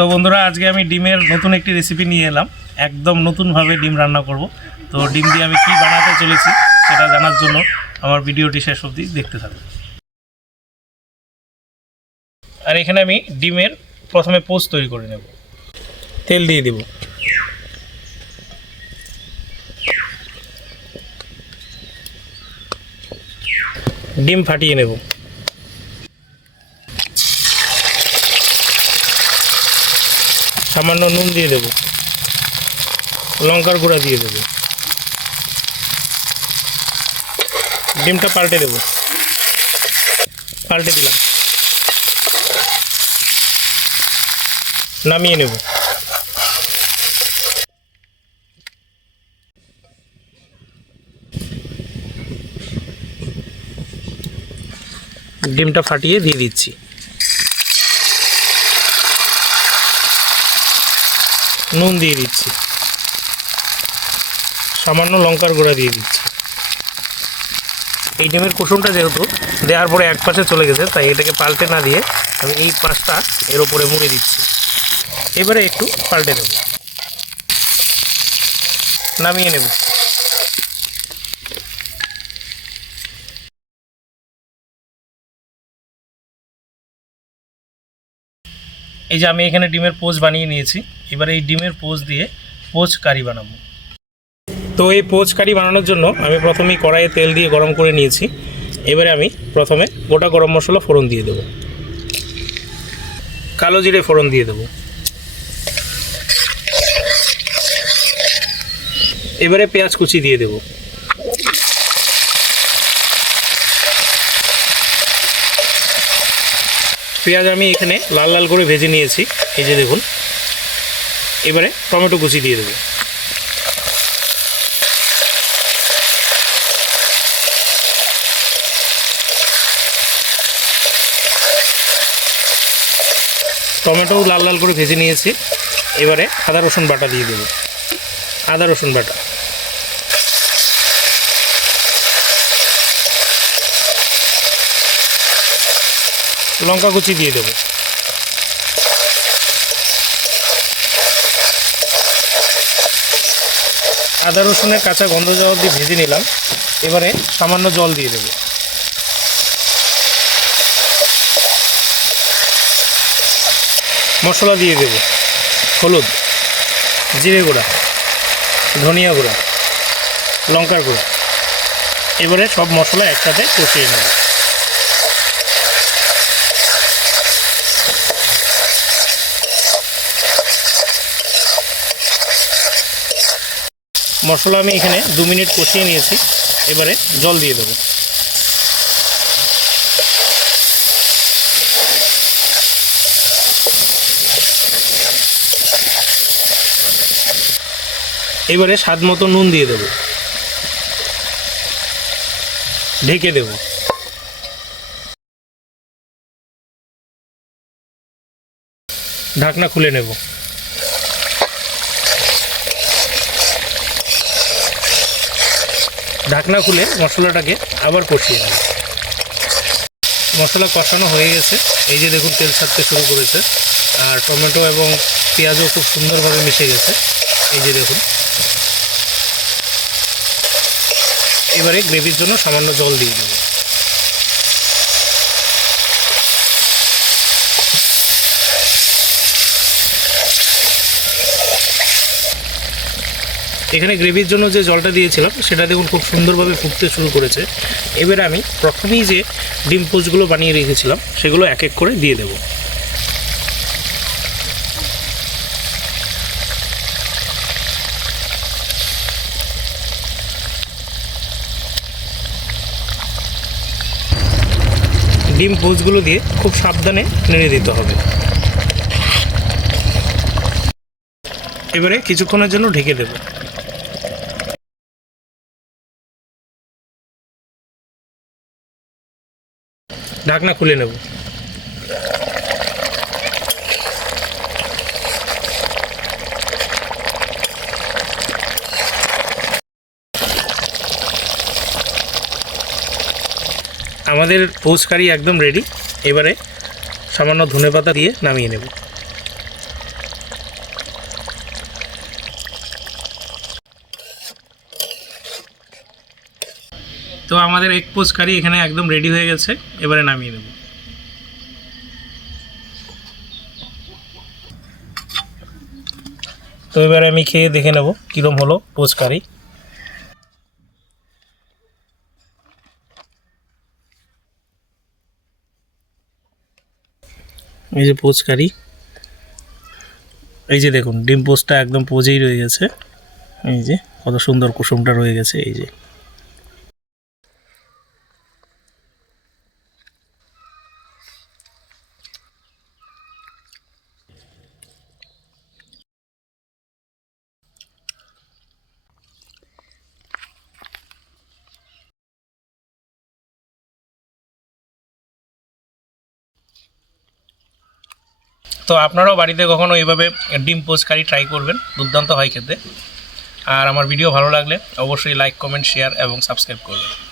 তো বন্ধুরা আজকে আমি ডিমের নতুন একটি রেসিপি নিয়ে এলাম। একদম নতুনভাবে ডিম রান্না করব। তো ডিম দিয়ে আমি কি বানাতে চলেছি সেটা জানার জন্য আমার ভিডিওটি শেষ অবধি দেখতে থাকুন। আর এখানে আমি ডিমের প্রথমে পোস্ট তৈরি করে নেব। তেল দিয়ে দেব। ডিম ফাটিয়ে নেব। সামান্য নুন দিয়ে দেব, লঙ্কার গুঁড়া দিয়ে দেব, ডিমটা পাল্টে দেব। পাল্টে দিলাম, নামিয়ে নেব। ডিমটা ফাটিয়ে দিয়ে দিচ্ছি। নুন দিয়ে দিচ্ছি, সামান্য লঙ্কার গুঁড়া দিয়ে দিচ্ছি। এই ডিমের কুসুমটা যেহেতু দেওয়ার পরে এক পাশে চলে গেছে, তাই এটাকে পাল্টে না দিয়ে আমি এই পাশটা এর উপরে মুড়ে দিচ্ছি। এবারে একটু পাল্টে দেব, নামিয়ে নেব। এই যে আমি এখানে ডিমের পোচ বানিয়ে নিয়েছি। এবারে এই ডিমের পোচ দিয়ে পোচ কারি বানাবো। তো এই পোচ কারি বানানোর জন্য আমি প্রথমেই কড়াইয়ে তেল দিয়ে গরম করে নিয়েছি। এবারে আমি প্রথমে গোটা গরম মশলা ফোড়ন দিয়ে দেব, কালো জিরে ফোড়ন দিয়ে দেব। এবারে পেঁয়াজ কুচি দিয়ে দেব। পেঁয়াজ আমি এখানে লাল লাল করে ভেজে নিয়েছি, এই যে দেখুন। এবারে টমেটো কুচি দিয়ে দেব। টমেটোও লাল লাল করে ভেজে নিয়েছি। এবারে আদা রসুন বাটা দিয়ে দেব। আদা রসুন বাটা, লঙ্কা কুচি দিয়ে দেব। আদা রসুনের কাঁচা গন্ধ যাওয়া অবধি ভেজে নিলাম। এবারে সামান্য জল দিয়ে দেব। মশলা দিয়ে দেব, হলুদ, জিরে গুঁড়া, ধনিয়া গুঁড়া, লঙ্কার গুঁড়া। এবারে সব মশলা একসাথে কষিয়ে নেব। মশলা আমি এখানে 2 মিনিট কষিয়ে নিয়েছি। এবারে জল দিয়ে দেব। এবারে স্বাদ মতো নুন দিয়ে দেব। ঢেকে দেব। ঢাকনা খুলে নেব। ঢাকনা খুলে মশলাটাকে আবার কষিয়ে নেব। মশলা কষানো হয়ে গেছে, এই যে দেখুন তেল ছাড়তে শুরু করেছে। আর টমেটো এবং পেঁয়াজও খুব সুন্দরভাবে মিশে গেছে, এই যে দেখুন। এবারে গ্রেভির জন্য সামান্য জল দিয়ে দেব। এখানে গ্রেভির জন্য যে জলটা দিয়েছিলাম সেটা দেখুন খুব সুন্দরভাবে ফুটতে শুরু করেছে। এবারে আমি প্রথমেই যে ডিম পোচগুলো বানিয়ে রেখেছিলাম সেগুলো এক এক করে দিয়ে দেব। ডিম পোচগুলো দিয়ে খুব সাবধানে নেড়ে দিতে হবে। এবারে কিছুক্ষণের জন্য ঢেকে দেব। ঢাকনা খুলে নেব। আমাদের পোচ কারি একদম রেডি। এবারে সামান্য ধনেপাতা দিয়ে নামিয়ে নেব। আমাদের এগ পোচ কারি এখানে একদম রেডি হয়ে গেছে, এবারে নামিয়ে নেব। তো এবারে আমি খেয়ে দেখে নেব কীরকম হলো পোচ কারি। এই যে পোচ কারি, এই যে দেখুন ডিম পোচটা একদম পোজেই রয়ে গেছে, এই যে কত সুন্দর কুসুমটা রয়ে গেছে। এই যে তো আপনারাও বাড়িতে কখনো এইভাবে ডিম পোচ কারি ট্রাই করবেন, দুর্দান্ত হয় খেতে। আর আমার ভিডিও ভালো লাগলে অবশ্যই লাইক, কমেন্ট, শেয়ার এবং সাবস্ক্রাইব করবেন।